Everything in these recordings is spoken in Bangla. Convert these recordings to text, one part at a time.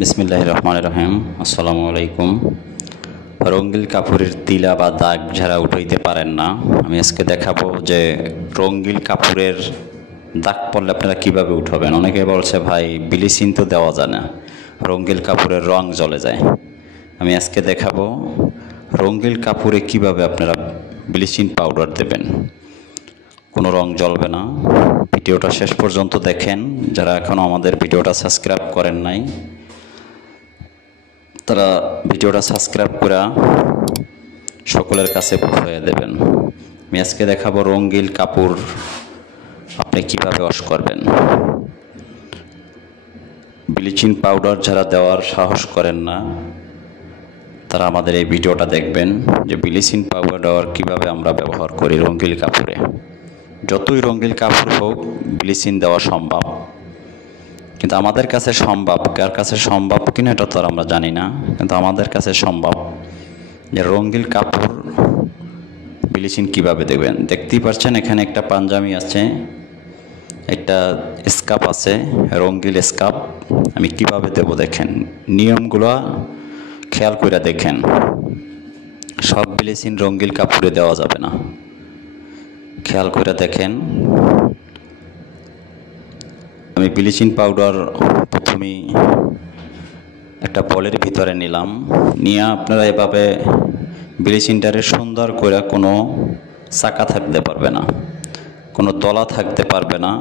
বিসমিল্লাহির রহমানির রহিম। আসসালামু আলাইকুম। রঙ্গিল কাপড়ের তিলা বা দাগ যারা উঠাইতে পারেন না, আমি আজকে দেখাবো যে রঙ্গিল কাপড়ের দাগ পড়লে আপনারা কীভাবে উঠাবেন। অনেকে বলছে ভাই ব্লিচিং তো দেওয়া যায় না, রঙ্গিল কাপড়ের রং জ্বলে যায়। আমি আজকে দেখাবো রঙ্গিল কাপড়ে কিভাবে আপনারা ব্লিচিং পাউডার দেবেন, কোনো রং জ্বলবে না। ভিডিওটা শেষ পর্যন্ত দেখেন। যারা এখনও আমাদের ভিডিওটা সাবস্ক্রাইব করেন নাই তারা ভিডিওটা সাবস্ক্রাইব করে সকলের কাছে পৌঁছে দেবেন। আমি আজকে দেখাবো রঙ্গিল কাপড় আপনি কিভাবে ওয়াশ করবেন। ব্লিচিং পাউডার যারা দেওয়ার সাহস করেন না তারা আমাদের এই ভিডিওটা দেখবেন যে ব্লিচিং পাউডার দেওয়ার কীভাবে আমরা ব্যবহার করি রঙ্গিল কাপড়ে। যতই রঙ্গিল কাপড় হোক ব্লিচিং দেওয়া সম্ভব, কিন্তু আমাদের কাছে সম্ভব, কার কাছে সম্ভব কিনা এটা তো আর আমরা জানি না, কিন্তু আমাদের কাছে সম্ভব যে রঙ্গিল কাপড় ব্লিচিং কীভাবে দেবেন। দেখতেই পাচ্ছেন এখানে একটা পাঞ্জাবি আছে, একটা স্কার্ফ আছে, রঙ্গিল স্কার্ফ। আমি কিভাবে দেব দেখেন, নিয়মগুলো খেয়াল করে দেখেন। সব ব্লিচিং রঙ্গিল কাপড়ে দেওয়া যাবে না, খেয়াল করে দেখেন। আমি ব্লিচিং পাউডার প্রথমেই একটা বলের ভিতরে নিলাম, নিয়ে আপনারা এভাবে ব্লিচিংটারে সুন্দর করে, কোনো চাকা থাকতে পারবে না, কোনো দলা থাকতে পারবে না।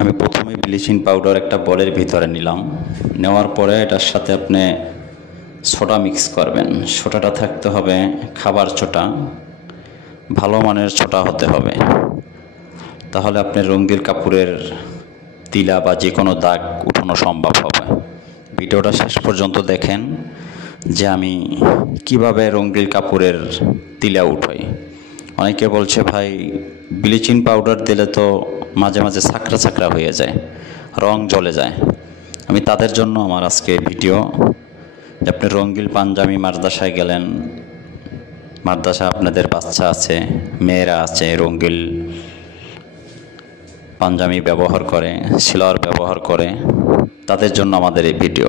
আমি প্রথমে ব্লিচিং পাউডার একটা বলের ভিতরে নিলাম, নেওয়ার পরে এটার সাথে আপনি সোডা মিক্স করবেন। সোডাটা থাকতে হবে খাবার সোডা, ভালো মানের সোডা হতে হবে, তাহলে আপনার রঙ্গিল কাপড়ের তিলা বা যে কোনো দাগ উঠানো সম্ভব হবে। ভিডিওটা শেষ পর্যন্ত দেখেন যে আমি কিভাবে রঙ্গিল কাপড়ের তিলা উঠাই। অনেকে বলছে ভাই ব্লিচিং পাউডার দিলে তো মাঝে মাঝে ছাকরা ছাকরা হয়ে যায়, রং জ্বলে যায়। আমি তাদের জন্য আমার আজকে ভিডিও যে আপনি রঙ্গিল পাঞ্জাবি মাদ্রাসায় গেলেন, মাদ্রাসা আপনাদের বাচ্চা আছে, মেয়েরা আছে, রঙ্গিল পাঞ্জাবি ব্যবহার করে, সিলোয়ার ব্যবহার করে, তাদের জন্য আমাদের এই ভিডিও।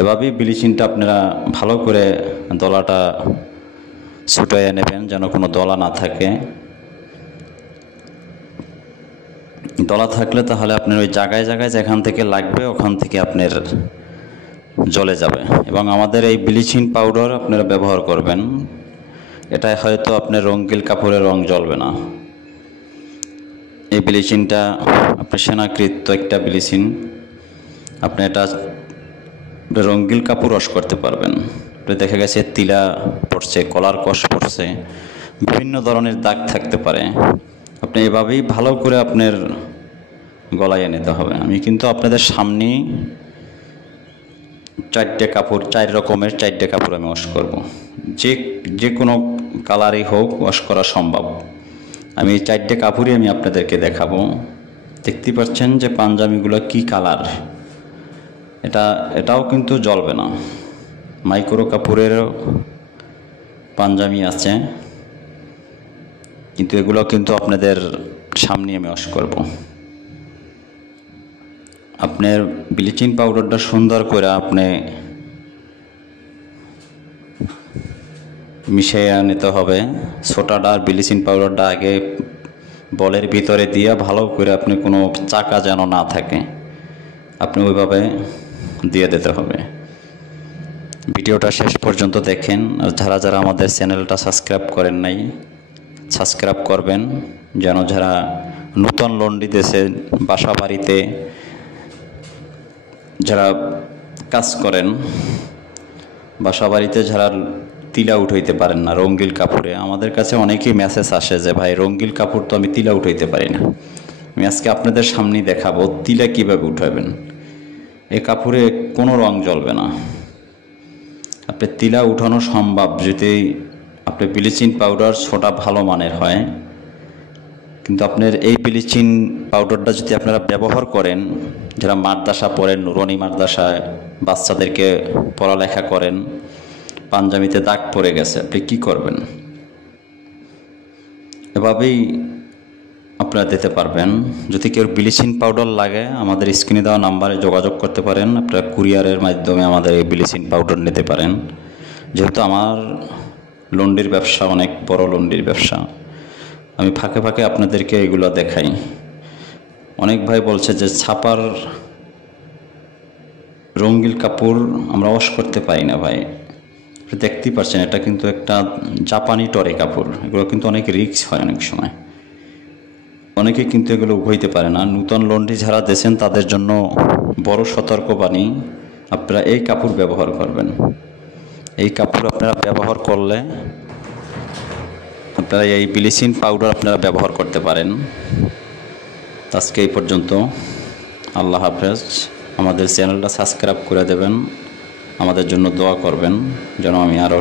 এভাবেই ব্লিচিংটা আপনারা ভালো করে দলাটা ছুটাইয়ে নেবেন যেন কোনো দলা না থাকে। দলা থাকলে তাহলে আপনার ওই জায়গায় জায়গায় যেখান থেকে লাগবে ওখান থেকে আপনার জ্বলে যাবে। এবং আমাদের এই ব্লিচিং পাউডার আপনারা ব্যবহার করবেন, এটা হয়তো আপনার রঙ্গিল কাপড়ের রং জ্বলবে না। এই ব্লিচিংটা আপনার সেনাকৃত একটা ব্লিচিং, আপনি এটা রঙ্গিল কাপড় ওয়াশ করতে পারবেন। দেখা গেছে তিলা পড়ছে, কলার কষ পড়ছে, বিভিন্ন ধরনের দাগ থাকতে পারে। আপনি এভাবেই ভালো করে আপনার গলায় নিতে হবে। আমি কিন্তু আপনাদের সামনেই চারটে কাপড়, 4 রকমের 4টে কাপড় আমি ওয়াশ করব। যে কোনো কালারই হোক ওয়াশ করা সম্ভব। আমি এই 4টে কাপড়ই আমি আপনাদেরকে দেখাবো। দেখতে পাচ্ছেন যে পাঞ্জাবিগুলো কি কালার, এটাও কিন্তু জ্বলবে না। মাইক্রো কাপড়ের পাঞ্জাবি আছে, কিন্তু এগুলো কিন্তু আপনাদের সামনে আমি ওয়াশ করব। আপনার ব্লিচিং পাউডারটা সুন্দর করে আপনি মিশিয়ে নিতে হবে। সোডাটা আর ব্লিচিং পাউডারটা আগে বলের ভিতরে দিয়ে ভালো করে, আপনি কোনো চাকা যেন না থাকে, আপনি ওইভাবে দিয়ে দিতে হবে। ভিডিওটা শেষ পর্যন্ত দেখেন। আর যারা যারা আমাদের চ্যানেলটা সাবস্ক্রাইব করেন নাই সাবস্ক্রাইব করবেন, যেন যারা নতুন লন্ডি দেশে বাসা বাড়িতে যারা কাজ করেন, বাসা বাড়িতে যারা তিলা উঠাইতে পারেন না রঙ্গিল কাপড়ে, আমাদের কাছে অনেকেই মেসেজ আসে যে ভাই রঙ্গিল কাপড় তো আমি তিলা উঠাইতে পারি না। আমি আজকে আপনাদের সামনেই দেখাবো তিলা কিভাবে উঠাবেন। এই কাপড়ে কোনো রং জ্বলবে না, আপনি তিলা উঠানো সম্ভব যদি আপনি ব্লিচিং পাউডার সোডা ভালো মানের হয়। কিন্তু আপনার এই ব্লিচিং পাউডারটা যদি আপনারা ব্যবহার করেন, যারা মাদ্রাসা পড়েন, নুরানি মাদ্রাসায় বাচ্চাদেরকে পড়ালেখা করেন, পাঞ্জাবিতে দাগ পড়ে গেছে, আপনি কি করবেন? এভাবেই আপনারা দিতে পারবেন। যদি কেউ ব্লিচিং পাউডার লাগে আমাদের স্ক্রিনে দেওয়া নাম্বারে যোগাযোগ করতে পারেন। আপনারা কুরিয়ারের মাধ্যমে আমাদের এই ব্লিচিং পাউডার নিতে পারেন। যেহেতু আমার লন্ড্রির ব্যবসা অনেক বড় লন্ড্রির ব্যবসা, আমি ফাঁকে ফাঁকে আপনাদেরকে এগুলো দেখাই। অনেক ভাই বলছে যে ছাপার রঙিন কাপড় আমরা ওয়াশ করতে পারি না ভাই। দেখতেই পাচ্ছেন এটা কিন্তু একটা জাপানি টরে কাপড়, এগুলো কিন্তু অনেক রিস্ক হয়। অনেক সময় অনেকে কিন্তু এগুলো উঠাইতে পারে না। নূতন লন্ড্রি যারা দিয়েছেন তাদের জন্য বড় সতর্কবাণী, আপনারা এই কাপড় ব্যবহার করবেন। এই কাপড় আপনারা ব্যবহার করলে আপনারা এই ব্লিচিং পাউডার আপনারা ব্যবহার করতে পারেন। আজকে এই পর্যন্ত, আল্লাহ হাফেজ। আমাদের চ্যানেলটা সাবস্ক্রাইব করে দেবেন, আমাদের জন্য দোয়া করবেন যেন আমি আরও